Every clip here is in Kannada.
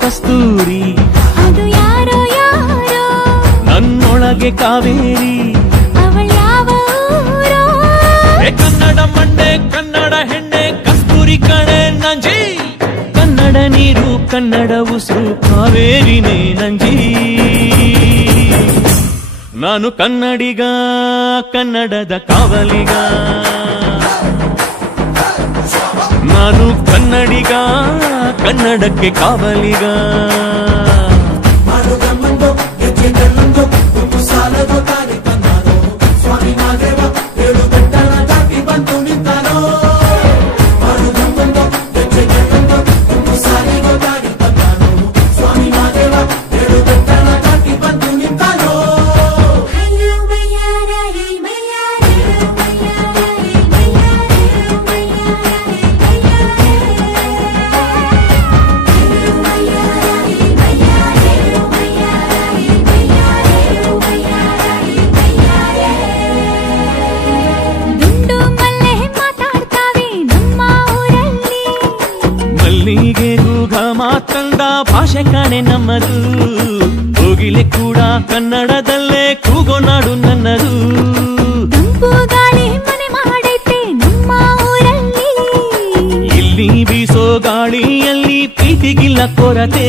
ಕಸ್ತೂರಿ ಅದು ಯಾರೋ ಯಾರೋ ನನ್ನೊಳಗೆ ಕಾವೇರಿ ಅವಳ ಯಾವ ಊರೋ ಕನ್ನಡ ಮಂಡೆ ಕನ್ನಡ ಹೆಣ್ಣೆ ಕಸ್ತೂರಿ ಕಣೆ ನಂಜಿ ಕನ್ನಡ ನೀರು ಕನ್ನಡ ಉಸಿರು ಕಾವೇರಿನೇ ನಂಜಿ ನಾನು ಕನ್ನಡಿಗ ಕನ್ನಡದ ಕಾವಲಿಗ ನಾನು ಕನ್ನಡಿಗ ಕನ್ನಡಕ್ಕೆ ಕಾವಲಿಗ ಸ್ವಾಮಿ ಮಾದೇವ ಏಳು ಬೆಟ್ಟನ ದಾಟಿ ಬಂದು ನಿಂತಾನೋ ಸ್ವಾಮಿ ಮಾದೇವ ಏಳು ಬೆಟ್ಟನ ದಾಟಿ ಬಂದು ನಿಂತಾನೋ ಮಾತಂದ ಭಾಷೆ ಕಾಣೆ ನಮ್ಮದು ಹೋಗಿಲೆ ಕೂಡ ಕನ್ನಡದಲ್ಲೇ ಕೂಗೋ ನಾಡು ನನ್ನದು ತಂಪು ಗಾಳಿ ಮನೆ ಮಾಡೈತೆ ನಮ್ಮ ಊರಲ್ಲಿ ಇಲ್ಲಿ ಬೀಸೋ ಗಾಳಿಯಲ್ಲಿ ಪ್ರೀತಿಗಿಲ್ಲ ಕೊರತೆ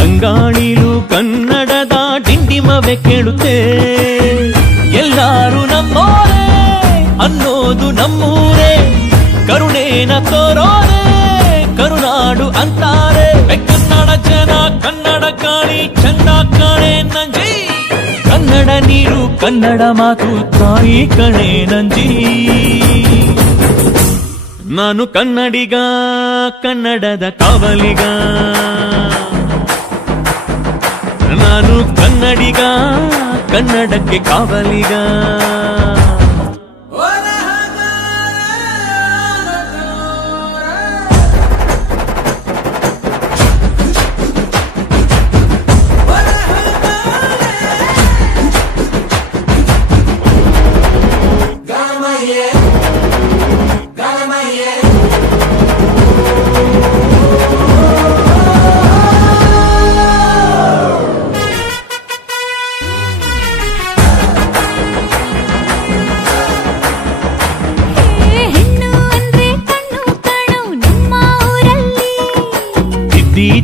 ತಂಗಾಳಿಲು ಕನ್ನಡದ ಡಿಂಡಿಮವೆ ಕೇಳುತ್ತೆ ಎಲ್ಲಾರು ನಮ್ಮೋರೇ ಅನ್ನೋದು ನಮ್ಮೂರೇ ಕರುಣೇನ ತೋರೋರೆ ಕರುನಾಡು ಅಂತಾರೆ ಕನ್ನಡ ಜನ ಕನ್ನಡ ಗಾಳಿ ಚಂದ ಕಾಣೆ ನಂಜಿ ಕನ್ನಡ ನೀರು ಕನ್ನಡ ಮಾತು ತಾಯಿ ಕಣೆ ನಂಜಿ ನಾನು ಕನ್ನಡಿಗ ಕನ್ನಡದ ಕಾವಲಿಗ ನಾನು ಕನ್ನಡಿಗ ಕನ್ನಡಕ್ಕೆ ಕಾವಲಿಗ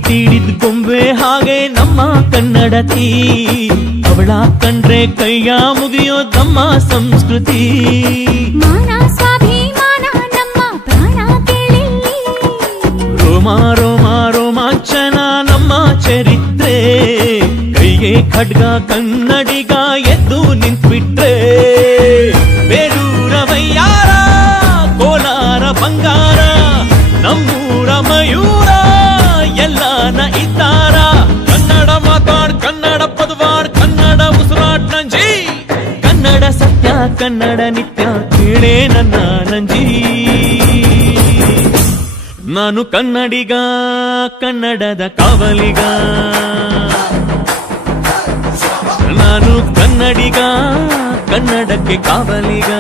ತೀಡಿದ ಗೊಂಬೆ ಹಾಗೆ ನಮ್ಮ ಕನ್ನಡತಿ ಅವಳ ಕಂಡ್ರೆ ಕೈಯ ಮುಗಿಯೋ ನಮ್ಮ ಸಂಸ್ಕೃತಿ ಮಾನ ಸ್ವಾಭಿಮಾನ ನಮ್ಮ ಪ್ರಾಣ ಕೇಳಿಲ್ಲಿ ರೋಮ ರೋಮ ರೋಮಾಂಚನ ನಮ್ಮ ಚರಿತ್ರೆ ಕೈಗೆ ಖಡ್ಗ ಕನ್ನಡಿಗ ಎದ್ದು ನಿಂತ್ಬಿಟ್ರೆ ಬೇರೂರ ವೈಯಾರ ಕೋಲಾರ ಬಂಗಾರ ನಮ್ಮೂರ ಮಯೂರ ಎಲ್ಲಾನ ಇದ್ದಾರ ಕನ್ನಡ ಮಾತಾಡ್ ಕನ್ನಡ ಪದವಾಡ್ ಕನ್ನಡ ಉಸಿರಾಡ್ ನಂಜಿ ಕನ್ನಡ ಸತ್ಯ ಕನ್ನಡ ನಿತ್ಯ ಕೇಳೇ ನನ್ನ ನಂಜಿ ನಾನು ಕನ್ನಡಿಗ ಕನ್ನಡದ ಕಾವಲಿಗ ನಾನು ಕನ್ನಡಿಗ ಕನ್ನಡಕ್ಕೆ ಕಾವಲಿಗ